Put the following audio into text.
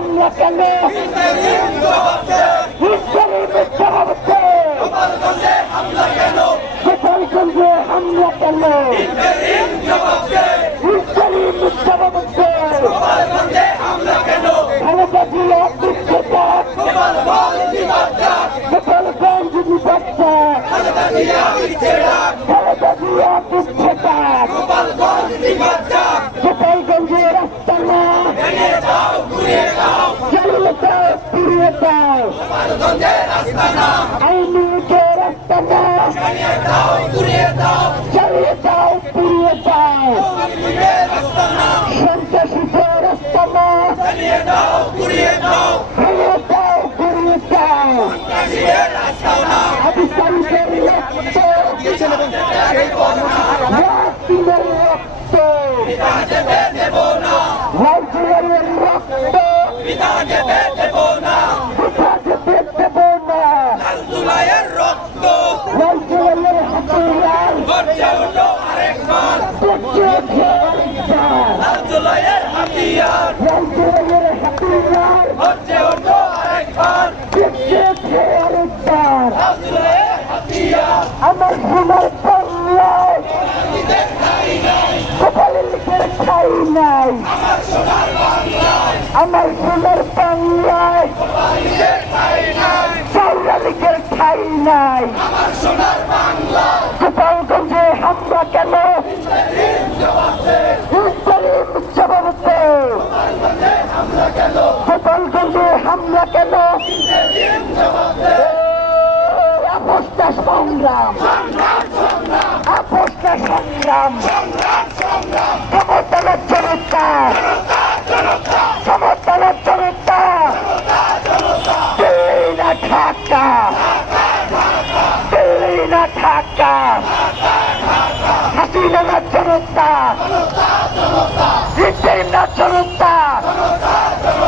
হামলা কেন? ইন্টারিমের জবাব দে। গোপালগঞ্জে হামলা কেন? ইন্টারিমের জবাব দে। খালেদা জিয়া পৃষ্ঠপোষক। গোপালগঞ্জ নিপাত। খালেদা জিয়া পৃষ্ঠপোষক। গোপালগঞ্জে রাস্তা না চালিয়ে দাও, পুড়িয়ে দাও। আইনি যে রাস্তা না চালিয়ে দাও, পুড়িয়ে দাও। সন্ত্রাসীতে রাস্তা না ভেঙে দাও, পুড়িয়ে দাও। আবিষ্কারীদের রক্ত, ইয়াসিনের রক্ত, লালজিয়ারের রক্ত বৃথা যেতে দেব না। লালজুলাইয়ের হাতিয়ার গর্জে ওঠো আরেকবার। লালজুলাইয়ের হাতিয়ার গর্জে ওঠো আরেকবার। আমার সোনার বাংলায় কপালের লিখের ঠাই নাই। আমার সোনার বাংলায় চাউরা লিখের ঠাই নাই। গোপালগঞ্জে হামলা কেন? ইন্টারিম জবাব দে। গোপালগঞ্জে হামলা কেন? আপোষটা সংগ্রাম, আপোষটা সংগ্রাম। সমর্থনের জনতা, সমর্থনের জনতা। দিল্লি না ঢাকা, দিল্লি না ঢাকা। হাসিনা না জনতা, ইন্টারিম না জনতা।